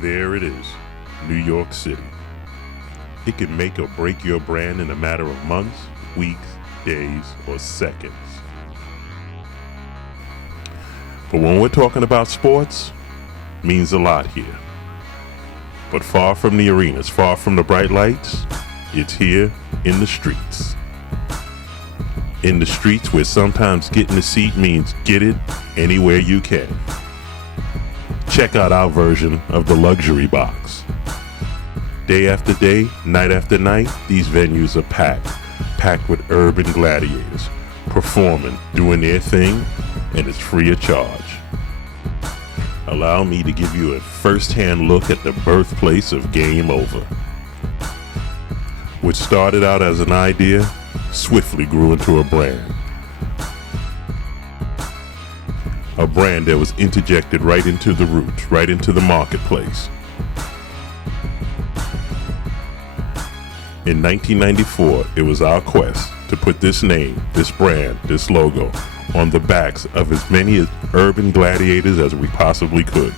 There it is, New York City. It can make or break your brand in a matter of months, weeks, days, or seconds. But when we're talking about sports, it means a lot here. But far from the arenas, far from the bright lights, it's here in the streets. In the streets where sometimes getting a seat means get it anywhere you can. Check out our version of the luxury box. Day after day, night after night, these venues are packed with urban gladiators, performing, doing their thing, and it's free of charge. Allow me to give you a first-hand look at the birthplace of Game Over. Which started out as an idea, swiftly grew into a brand. A brand that was interjected right into the roots, right into the marketplace. In 1994, it was our quest to put this name, this brand, this logo on the backs of as many urban gladiators as we possibly could.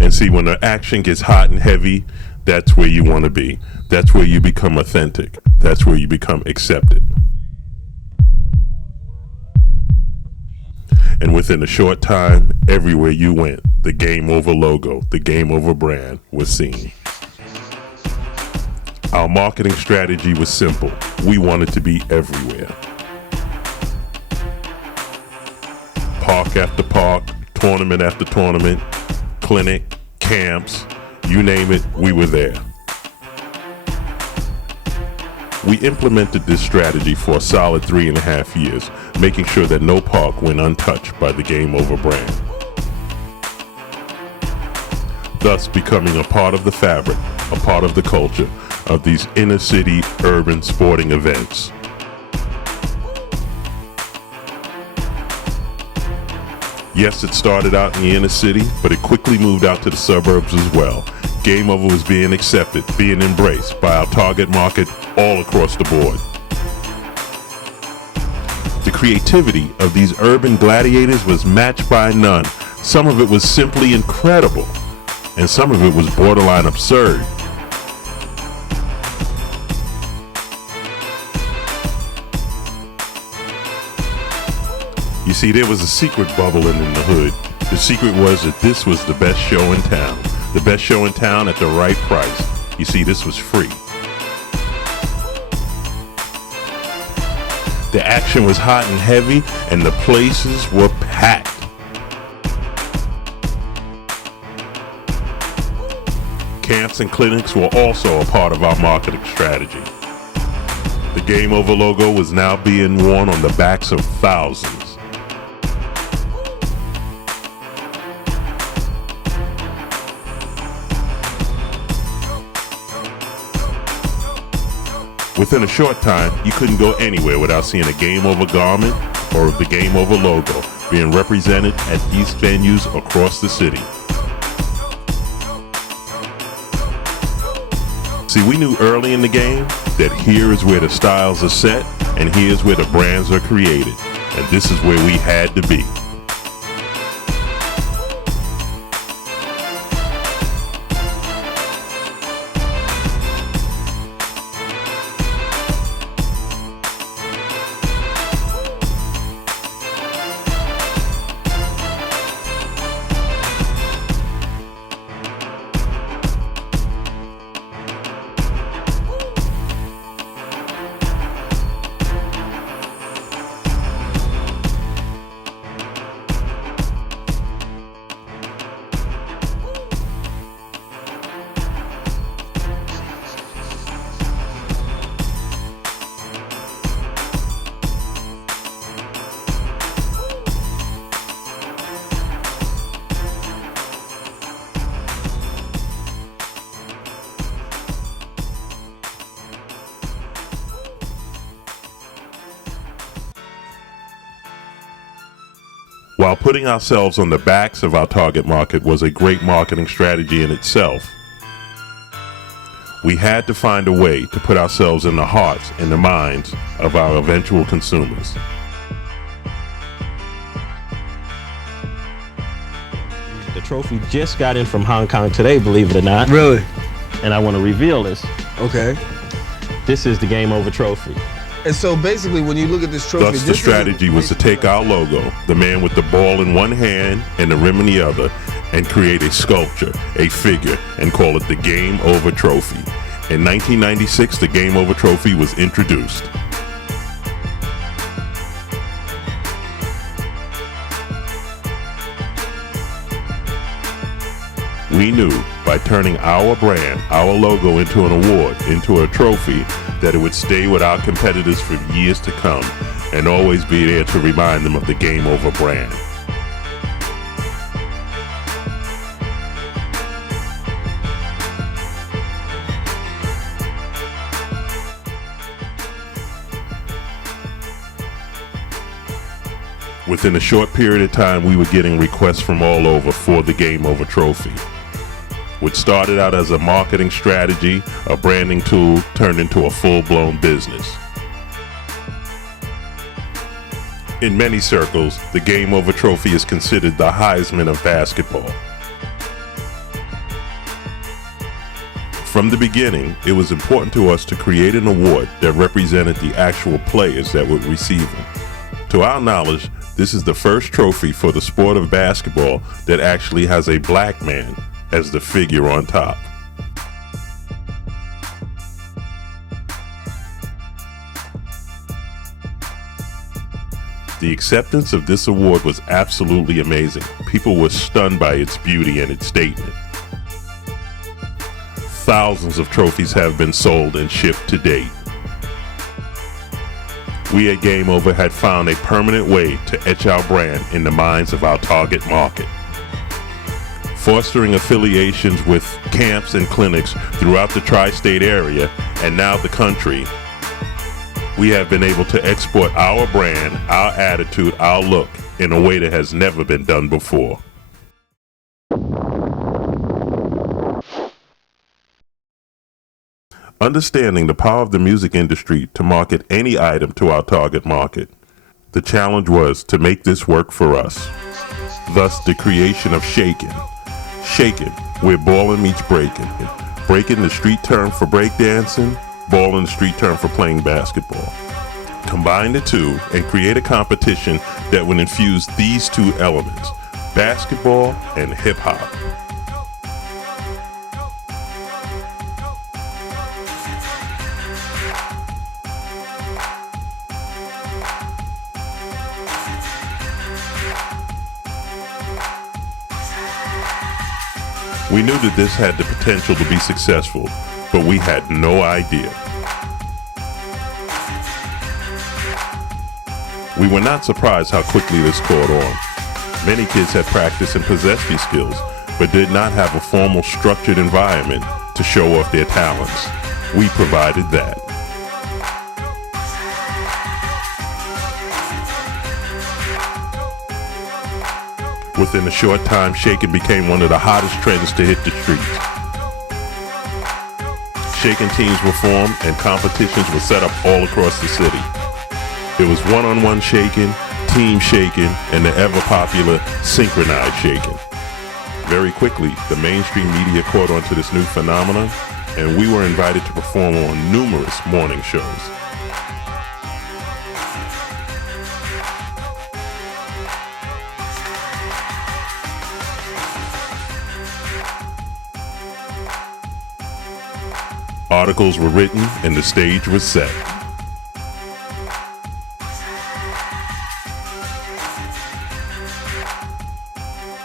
And see, when the action gets hot and heavy, that's where you want to be. That's where you become authentic. That's where you become accepted. And within a short time, everywhere you went, the Game Over logo, the Game Over brand was seen. Our marketing strategy was simple. We wanted to be everywhere. Park after park, tournament after tournament, clinic, camps, you name it, we were there. We implemented this strategy for a solid 3.5 years, making sure that no park went untouched by the Game Over brand. Thus becoming a part of the fabric, a part of the culture of these inner city urban sporting events. Yes, it started out in the inner city, but it quickly moved out to the suburbs as well. Game Over was being accepted, being embraced by our target market all across the board. The creativity of these urban gladiators was matched by none. Some of it was simply incredible, and some of it was borderline absurd. You see, there was a secret bubbling in the hood. The secret was that this was the best show in town. The best show in town at the right price. You see, this was free. The action was hot and heavy, and the places were packed. Camps and clinics were also a part of our marketing strategy. The Game Over logo was now being worn on the backs of thousands. Within a short time, you couldn't go anywhere without seeing a Game Over garment or the Game Over logo being represented at these venues across the city. See, we knew early in the game that here is where the styles are set and here's where the brands are created. And this is where we had to be. While putting ourselves on the backs of our target market was a great marketing strategy in itself, we had to find a way to put ourselves in the hearts and the minds of our eventual consumers. The trophy just got in from Hong Kong today, believe it or not. Really? And I want to reveal this. Okay. This is the Game Over trophy. And so basically, when you look at this trophy, Thus, the strategy was to take our logo, the man with the ball in one hand and the rim in the other, and create a sculpture, a figure, and call it the Game Over Trophy. In 1996, the Game Over Trophy was introduced. We knew by turning our brand, our logo into an award, into a trophy, that it would stay with our competitors for years to come and always be there to remind them of the Game Over brand. Within a short period of time, we were getting requests from all over for the Game Over trophy, which started out as a marketing strategy, a branding tool, turned into a full-blown business. In many circles, the Game Over trophy is considered the Heisman of basketball. From the beginning, it was important to us to create an award that represented the actual players that would receive them. To our knowledge, this is the first trophy for the sport of basketball that actually has a black man as the figure on top. The acceptance of this award was absolutely amazing. People were stunned by its beauty and its statement. Thousands of trophies have been sold and shipped to date. We at Game Over had found a permanent way to etch our brand in the minds of our target market. Fostering affiliations with camps and clinics throughout the tri-state area and now the country, we have been able to export our brand, our attitude, our look in a way that has never been done before. Understanding the power of the music industry to market any item to our target market, the challenge was to make this work for us. Thus, the creation of Shakin'. Shakin', where ballin' meets breakin'. Breakin' the street term for breakdancing, ballin' the street term for playing basketball. Combine the two and create a competition that would infuse these two elements, basketball and hip-hop. We knew that this had the potential to be successful, but we had no idea. We were not surprised how quickly this caught on. Many kids had practiced and possessed these skills, but did not have a formal, structured environment to show off their talents. We provided that. Within a short time, Shakin' became one of the hottest trends to hit the streets. Shakin' teams were formed and competitions were set up all across the city. It was one-on-one Shakin', team Shakin', and the ever-popular synchronized Shakin'. Very quickly, the mainstream media caught on to this new phenomenon, and we were invited to perform on numerous morning shows. Articles were written and the stage was set.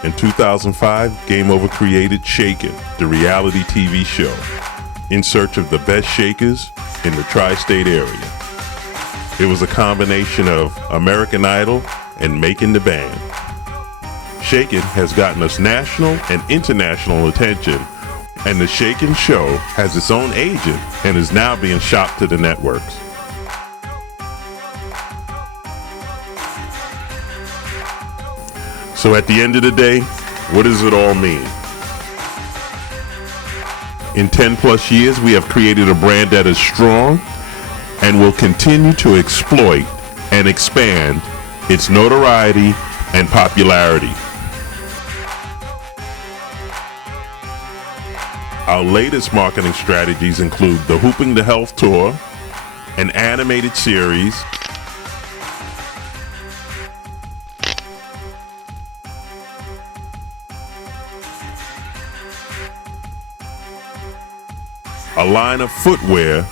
In 2005, Game Over created Shakin', the reality TV show, in search of the best shakers in the tri-state area. It was a combination of American Idol and Making the Band. Shakin' has gotten us national and international attention, and the Shakin' show has its own agent and is now being shopped to the networks. So at the end of the day, what does it all mean? In 10 plus years, we have created a brand that is strong and will continue to exploit and expand its notoriety and popularity. Our latest marketing strategies include the Hooping to Health Tour, an animated series, a line of footwear,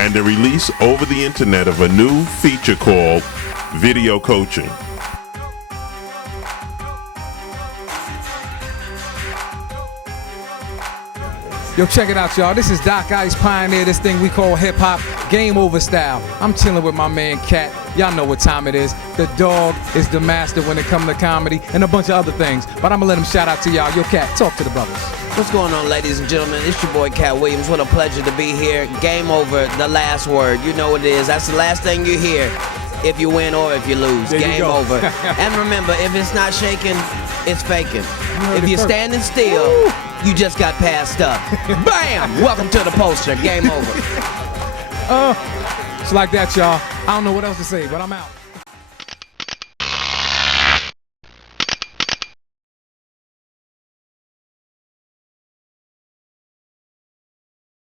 and the release over the internet of a new feature called Video Coaching. Yo, check it out, y'all. This is Doc Ice, pioneer this thing we call hip-hop, game over style. I'm chilling with my man, Cat. Y'all know what time it is. The dog is the master when it comes to comedy and a bunch of other things. But I'm going to let him shout out to y'all. Yo, Cat, talk to the brothers. What's going on, ladies and gentlemen? It's your boy, Cat Williams. What a pleasure to be here. Game over, the last word. You know what it is. That's the last thing you hear if you win or if you lose. There you Game go. over. And remember, if it's not shaking, it's faking. If you're standing still, you just got passed up. Bam! Welcome to the poster. Game over. It's like that, y'all. I don't know what else to say, but I'm out.